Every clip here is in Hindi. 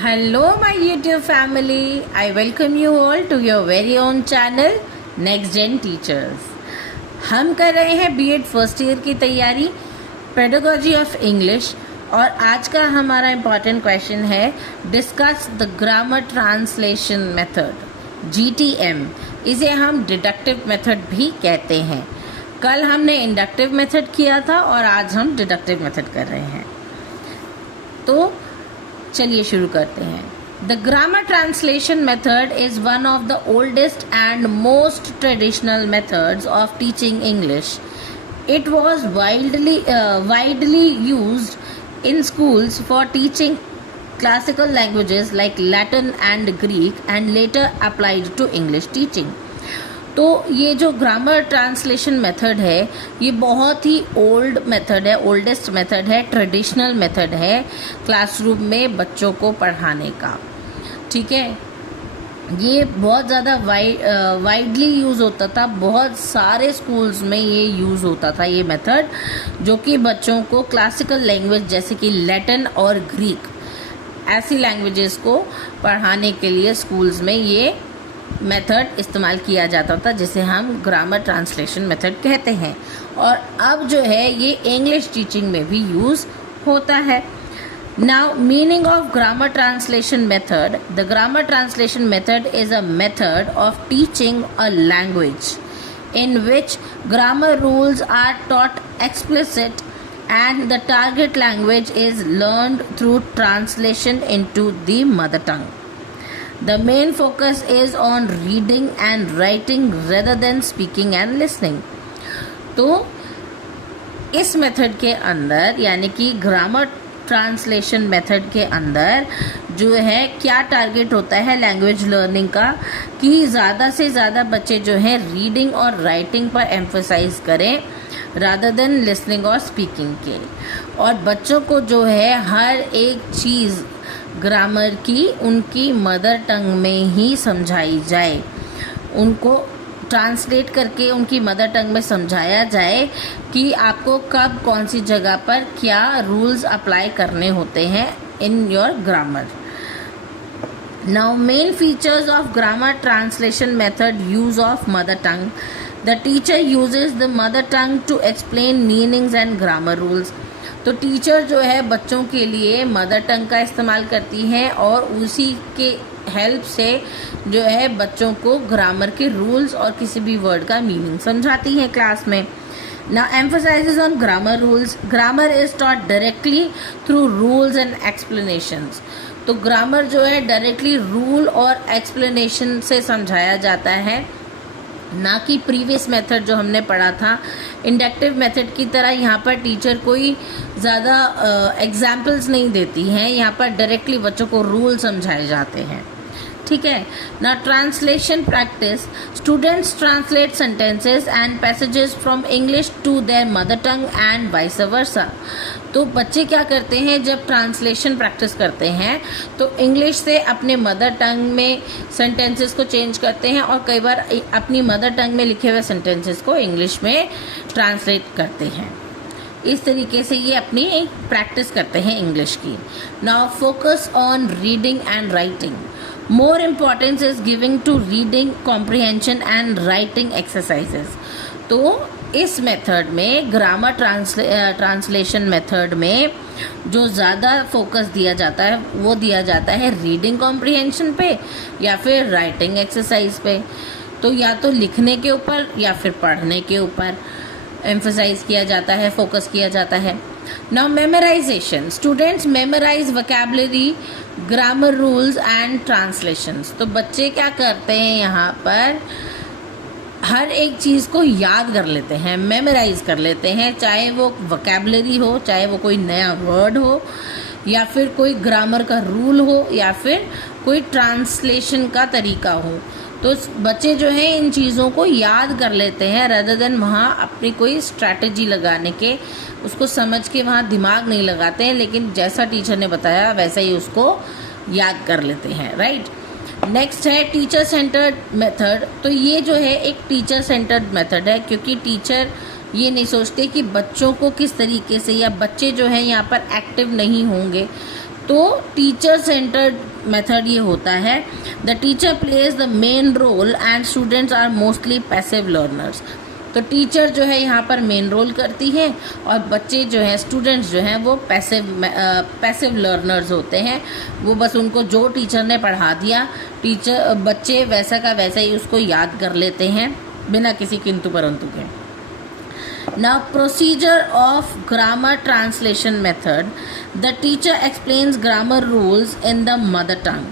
Hello, my YouTube family. I welcome you all to your very own channel, Next Gen Teachers. हम कर रहे हैं बीएड फर्स्ट ईयर की तैयारी, पेडागोजी ऑफ इंग्लिश, और आज का हमारा इम्पॉर्टेंट क्वेश्चन है discuss the grammar translation method, GTM. इसे हम डिडक्टिव मेथड भी कहते हैं. कल हमने इंडक्टिव मेथड किया था और आज हम डिडक्टिव मेथड कर रहे हैं. तो चलिए शुरू करते हैं. The grammar translation method is one of the oldest and most traditional methods of teaching English. It was widely used in schools for teaching classical languages like Latin and Greek, and later applied to English teaching. तो ये जो ग्रामर ट्रांसलेशन मेथड है ये बहुत ही ओल्ड मेथड है, ओल्डेस्ट मेथड है, ट्रेडिशनल मेथड है क्लासरूम में बच्चों को पढ़ाने का. ठीक है, ये बहुत ज़्यादा वाइडली यूज़ होता था. बहुत सारे स्कूल्स में ये यूज़ होता था ये मेथड, जो कि बच्चों को क्लासिकल लैंग्वेज जैसे कि लैटिन और ग्रीक ऐसी लैंग्वेजेस को पढ़ाने के लिए स्कूल्स में ये मेथड इस्तेमाल किया जाता था, जिसे हम ग्रामर ट्रांसलेशन मेथड कहते हैं. और अब जो है ये इंग्लिश टीचिंग में भी यूज़ होता है. Now, meaning of grammar translation method. The grammar translation method is a method of teaching a language in which grammar rules are taught explicit and the target language is learned through translation into the mother tongue. The main focus is on reading and writing rather than speaking and listening. तो इस मेथड के अंदर यानी कि ग्रामर ट्रांसलेशन मेथड के अंदर जो है क्या टारगेट होता है लैंग्वेज लर्निंग का, कि ज़्यादा से ज़्यादा बच्चे जो है रीडिंग और राइटिंग पर एम्फोसाइज करें रादर देन लिसनिंग और स्पीकिंग के. और बच्चों को जो है हर एक चीज़ ग्रामर की उनकी मदर टंग में ही समझाई जाए, उनको ट्रांसलेट करके उनकी मदर टंग में समझाया जाए कि आपको कब कौन सी जगह पर क्या रूल्स अप्लाई करने होते हैं in your grammar. Now main features of grammar translation method, use of mother tongue. The teacher uses the mother tongue to explain meanings and grammar rules. तो टीचर जो है बच्चों के लिए मदर टंग का इस्तेमाल करती है और उसी के हेल्प से जो है बच्चों को ग्रामर के रूल्स और किसी भी वर्ड का मीनिंग समझाती है क्लास में. Now emphasizes on grammar rules. Grammar is taught directly through rules and explanations. तो ग्रामर जो है डायरेक्टली रूल और एक्सप्लेनेशन से समझाया जाता है, ना कि प्रीवियस मेथड जो हमने पढ़ा था इंडक्टिव मेथड की तरह. यहाँ पर टीचर कोई ज़्यादा एग्जाम्पल्स नहीं देती हैं, यहाँ पर डायरेक्टली बच्चों को रूल समझाए जाते हैं. ठीक है ना. Translation practice. Students translate sentences and passages from English to their mother tongue and vice versa. तो बच्चे क्या करते हैं जब ट्रांसलेशन प्रैक्टिस करते हैं तो इंग्लिश से अपने मदर टंग में सेंटेंसेस को चेंज करते हैं और कई बार अपनी मदर टंग में लिखे हुए सेंटेंसेस को इंग्लिश में ट्रांसलेट करते हैं. इस तरीके से ये अपनी प्रैक्टिस करते हैं इंग्लिश की. Now focus on reading and writing. More importance is giving to reading comprehension and writing exercises. तो इस मेथड में ग्रामर ट्रांसलेशन मेथड में जो ज़्यादा फोकस दिया जाता है वो दिया जाता है रीडिंग कॉम्प्रिहेंशन पे या फिर राइटिंग एक्सरसाइज पे. तो या तो लिखने के ऊपर या फिर पढ़ने के ऊपर एम्फसाइज किया जाता है, फोकस किया जाता है. Now memorization. Students memorize vocabulary, grammar rules and translations. तो बच्चे क्या करते हैं यहाँ पर हर एक चीज़ को याद कर लेते हैं, मेमोराइज कर लेते हैं, चाहे वो वोकैबुलरी हो, चाहे वो कोई नया वर्ड हो, या फिर कोई ग्रामर का रूल हो, या फिर कोई ट्रांसलेशन का तरीका हो. तो बच्चे जो हैं इन चीज़ों को याद कर लेते हैं रादर देन वहाँ अपनी कोई स्ट्रैटेजी लगाने के, उसको समझ के वहाँ दिमाग नहीं लगाते हैं, लेकिन जैसा टीचर ने बताया वैसा ही उसको याद कर लेते हैं. राइट. नेक्स्ट है टीचर सेंटर्ड मेथड. तो ये जो है एक टीचर सेंटर्ड मेथड है, क्योंकि टीचर ये नहीं सोचते कि बच्चों को किस तरीके से, या बच्चे जो हैं यहाँ पर एक्टिव नहीं होंगे तो टीचर सेंटर्ड मेथड ये होता है, the teacher plays the main role and students are mostly passive learners. तो टीचर जो है यहाँ पर मेन रोल करती है और बच्चे जो हैं, स्टूडेंट्स जो हैं, वो पैसिव लर्नर्स होते हैं। वो बस उनको जो टीचर ने पढ़ा दिया, बच्चे वैसा का वैसा ही उसको याद कर लेते हैं बिना किसी किंतु परंतु के। Now procedure of grammar translation method, the teacher explains grammar rules in the mother tongue।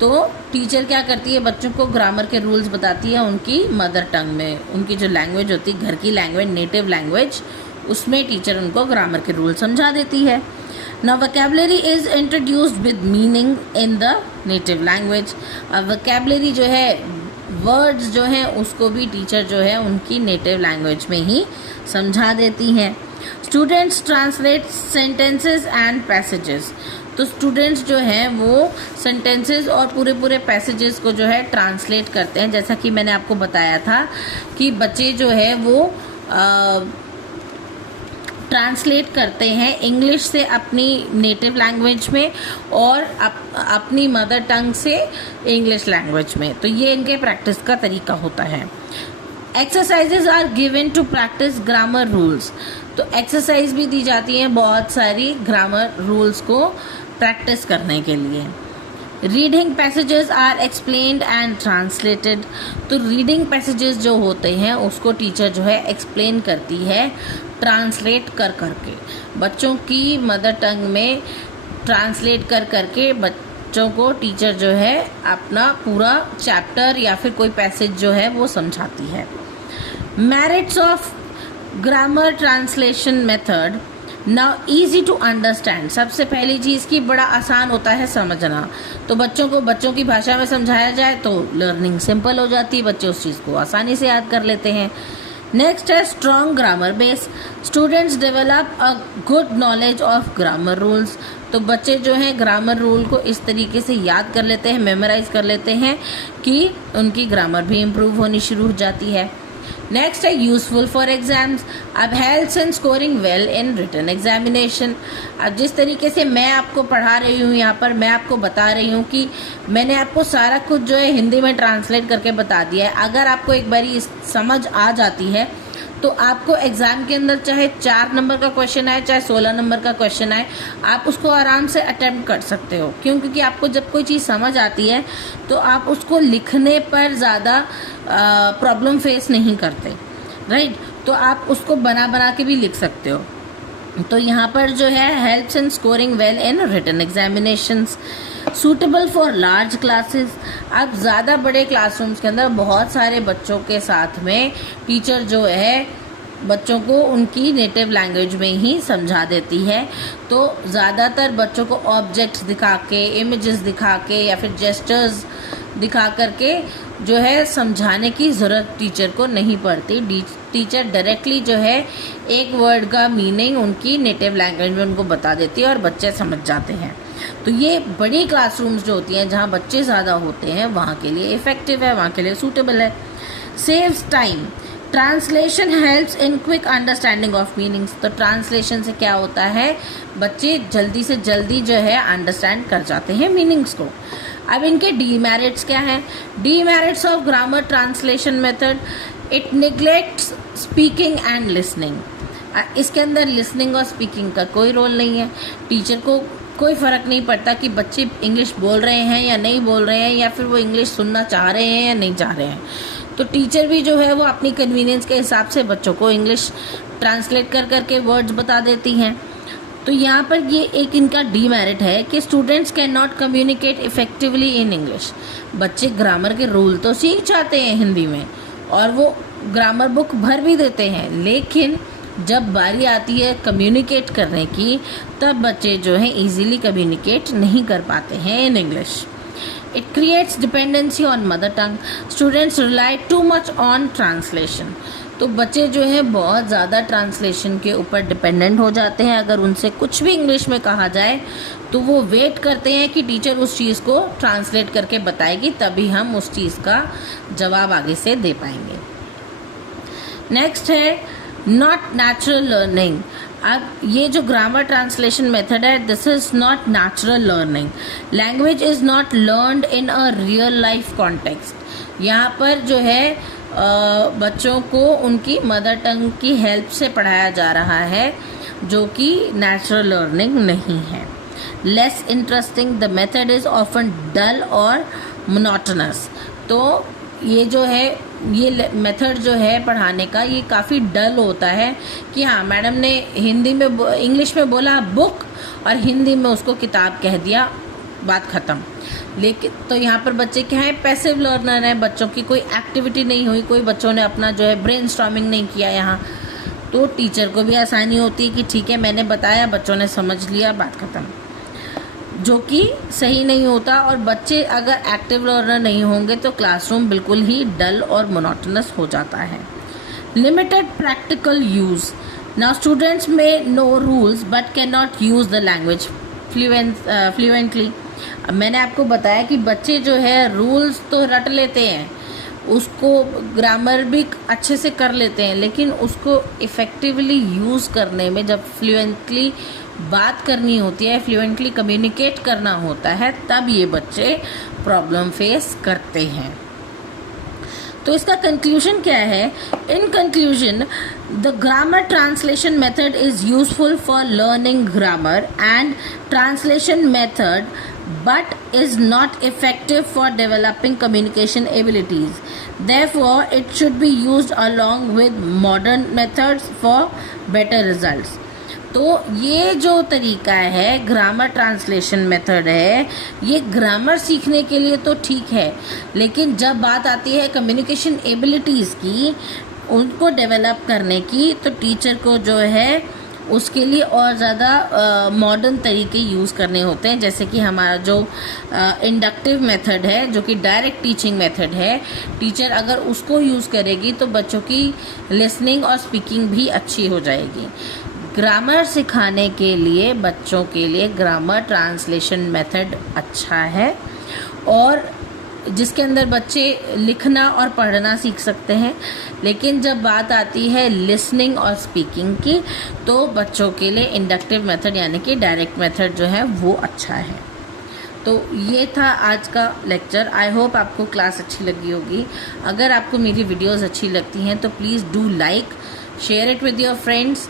तो टीचर क्या करती है, बच्चों को ग्रामर के रूल्स बताती है उनकी मदर टंग में। उनकी जो लैंग्वेज होती है, घर की लैंग्वेज, नेटिव लैंग्वेज, उसमें टीचर उनको ग्रामर के रूल समझा देती है। Now vocabulary is introduced with meaning in the native language। अब vocabulary जो है, वर्ड्स जो हैं, उसको भी टीचर जो है उनकी नेटिव लैंग्वेज में ही समझा देती हैं। Students translate sentences and passages. तो स्टूडेंट्स जो हैं वो सेंटेंसेस और पूरे पैसेजेस को जो है ट्रांसलेट करते हैं। जैसा कि मैंने आपको बताया था कि बच्चे जो है वो ट्रांसलेट करते हैं इंग्लिश से अपनी नेटिव लैंग्वेज में और अपनी मदर टंग से इंग्लिश लैंग्वेज में। तो ये इनके प्रैक्टिस का तरीका होता है। Exercises are given to practice grammar rules. तो एक्सरसाइज भी दी जाती हैं बहुत सारी ग्रामर रूल्स को प्रैक्टिस करने के लिए। Reading passages are explained and translated. तो रीडिंग पैसेजेस जो होते हैं उसको टीचर जो है एक्सप्लेन करती है ट्रांसलेट कर करके, बच्चों की मदर टंग में ट्रांसलेट कर करके बच्चों को टीचर जो है अपना पूरा चैप्टर या फिर कोई पैसेज जो है वो समझाती है। Merits of grammar translation method. Now easy to understand. सबसे पहली चीज़ की बड़ा आसान होता है समझना। तो बच्चों को बच्चों की भाषा में समझाया जाए तो लर्निंग सिंपल हो जाती है, बच्चे उस चीज़ को आसानी से याद कर लेते हैं। नेक्स्ट है strong grammar base. Students develop a good knowledge of grammar rules. तो बच्चे जो हैं ग्रामर रूल को इस तरीके से याद कर लेते हैं, मेमोराइज कर लेते हैं कि उनकी ग्रामर भी इम्प्रूव होनी शुरू हो जाती है। नेक्स्ट है यूजफुल फॉर एग्जाम्स। अब helps in scoring well in written examination. अब जिस तरीके से मैं आपको पढ़ा रही हूँ, यहाँ पर मैं आपको बता रही हूँ कि मैंने आपको सारा कुछ जो है हिंदी में ट्रांसलेट करके बता दिया है। अगर आपको एक बारी समझ आ जाती है तो आपको एग्ज़ाम के अंदर चाहे 4 नंबर का क्वेश्चन आए, चाहे 16 नंबर का क्वेश्चन आए, आप उसको आराम से अटेम्प्ट कर सकते हो। क्यों? क्योंकि आपको जब कोई चीज़ समझ आती है तो आप उसको लिखने पर ज़्यादा प्रॉब्लम फेस नहीं करते, राइट। तो आप उसको बना के भी लिख सकते हो। तो यहाँ पर जो है helps in scoring well in written examinations. Suitable for large classes. अब ज़्यादा बड़े क्लासरूम्स के अंदर बहुत सारे बच्चों के साथ में टीचर जो है बच्चों को उनकी नेटिव लैंग्वेज में ही समझा देती है। तो ज़्यादातर बच्चों को ऑब्जेक्ट्स दिखा के, इमेजेस दिखा के या फिर जेस्चर्स दिखा करके जो है समझाने की ज़रूरत टीचर को नहीं पड़ती। टीचर डायरेक्टली जो है एक वर्ड का मीनिंग उनकी नेटिव लैंग्वेज में उनको बता देती है और बच्चे समझ जाते हैं। तो ये बड़ी क्लासरूम्स जो होती हैं जहाँ बच्चे ज़्यादा होते हैं वहाँ के लिए इफ़ेक्टिव है, वहाँ के लिए सूटेबल है। Saves time. Translation helps in quick understanding of meanings. तो ट्रांसलेशन से क्या होता है, बच्चे जल्दी से जल्दी जो है अंडरस्टैंड कर जाते हैं मीनिंग्स को। अब इनके डीमेरिट्स क्या हैं? Demerits of grammar translation method. It neglects speaking and listening. इसके अंदर लिसनिंग और स्पीकिंग का कोई रोल नहीं है। टीचर को कोई फ़र्क नहीं पड़ता कि बच्चे इंग्लिश बोल रहे हैं या नहीं बोल रहे हैं, या फिर वो इंग्लिश सुनना चाह रहे हैं या नहीं चाह रहे हैं। तो टीचर भी जो है वो अपनी कन्वीनियंस के हिसाब से बच्चों को इंग्लिश ट्रांसलेट कर करके वर्ड्स बता देती हैं। तो यहाँ पर ये एक इनका डीमेरिट है कि students can not communicate effectively in English. बच्चे ग्रामर के रूल तो सीख जाते हैं हिंदी में और वो ग्रामर बुक भर भी देते हैं, लेकिन जब बारी आती है कम्युनिकेट करने की तब बच्चे जो हैं इजीली कम्युनिकेट नहीं कर पाते हैं in English. It creates dependency on mother tongue. Students rely too much on translation. तो बच्चे जो हैं बहुत ज़्यादा ट्रांसलेशन के ऊपर डिपेंडेंट हो जाते हैं। अगर उनसे कुछ भी इंग्लिश में कहा जाए तो वो वेट करते हैं कि टीचर उस चीज़ को ट्रांसलेट करके बताएगी, तभी हम उस चीज़ का जवाब आगे से दे पाएंगे। नेक्स्ट है नॉट नेचुरल लर्निंग। अब ये जो ग्रामर ट्रांसलेशन मेथड है, this is not natural learning. Language is not learned in a real life context. यहाँ पर जो है बच्चों को उनकी मदर टंग की हेल्प से पढ़ाया जा रहा है, जो कि नेचुरल लर्निंग नहीं है. Less interesting. The method is often dull और मोनोटोनस. तो ये जो है, ये मेथड जो है पढ़ाने का, ये काफ़ी डल होता है कि हाँ मैडम ने हिंदी में इंग्लिश में बोला बुक और हिंदी में उसको किताब कह दिया, बात ख़त्म. लेकिन तो यहाँ पर बच्चे क्या है, पैसिव लर्नर है. बच्चों की कोई एक्टिविटी नहीं हुई, कोई बच्चों ने अपना जो है ब्रेनस्टॉर्मिंग नहीं किया यहाँ. तो टीचर को भी आसानी होती है कि ठीक है मैंने बताया, बच्चों ने समझ लिया, बात ख़त्म, जो कि सही नहीं होता. और बच्चे अगर एक्टिव लर्नर नहीं होंगे तो क्लासरूम बिल्कुल ही डल और मोनोटोनस हो जाता है. Limited practical use. Now students में know rules but can not use the language fluently. मैंने आपको बताया कि बच्चे जो है रूल्स तो रट लेते हैं, उसको ग्रामर भी अच्छे से कर लेते हैं, लेकिन उसको इफ़ेक्टिवली यूज़ करने में जब फ्लुएंटली बात करनी होती है, फ्लुएंटली कम्युनिकेट करना होता है, तब ये बच्चे प्रॉब्लम फेस करते हैं. तो इसका कंक्लूजन क्या है? In conclusion, the grammar translation method is useful for learning grammar and translation method but is not effective for developing communication abilities. Therefore, it should be used along with modern methods for better results. तो ये जो तरीका है ग्रामर ट्रांसलेशन मेथड है, ये ग्रामर सीखने के लिए तो ठीक है, लेकिन जब बात आती है कम्युनिकेशन एबिलिटीज़ की, उनको डेवलप करने की, तो टीचर को जो है उसके लिए और ज़्यादा मॉडर्न तरीके यूज़ करने होते हैं. जैसे कि हमारा जो इंडक्टिव मेथड है, जो कि डायरेक्ट टीचिंग मेथड है, टीचर अगर उसको यूज़ करेगी तो बच्चों की लिसनिंग और स्पीकिंग भी अच्छी हो जाएगी. ग्रामर सिखाने के लिए बच्चों के लिए ग्रामर ट्रांसलेशन मेथड अच्छा है, और जिसके अंदर बच्चे लिखना और पढ़ना सीख सकते हैं. लेकिन जब बात आती है लिसनिंग और स्पीकिंग की, तो बच्चों के लिए इंडक्टिव मेथड यानी कि डायरेक्ट मेथड जो है वो अच्छा है. तो ये था आज का लेक्चर. आई होप आपको क्लास अच्छी लगी होगी. अगर आपको मेरी वीडियोस अच्छी लगती हैं तो please do like, share it with your friends.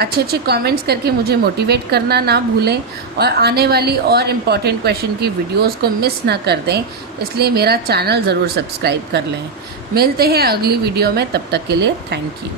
अच्छे कमेंट्स करके मुझे मोटिवेट करना ना भूलें, और आने वाली और इम्पॉर्टेंट क्वेश्चन की वीडियोस को मिस ना कर दें, इसलिए मेरा चैनल ज़रूर सब्सक्राइब कर लें. मिलते हैं अगली वीडियो में, तब तक के लिए थैंक यू.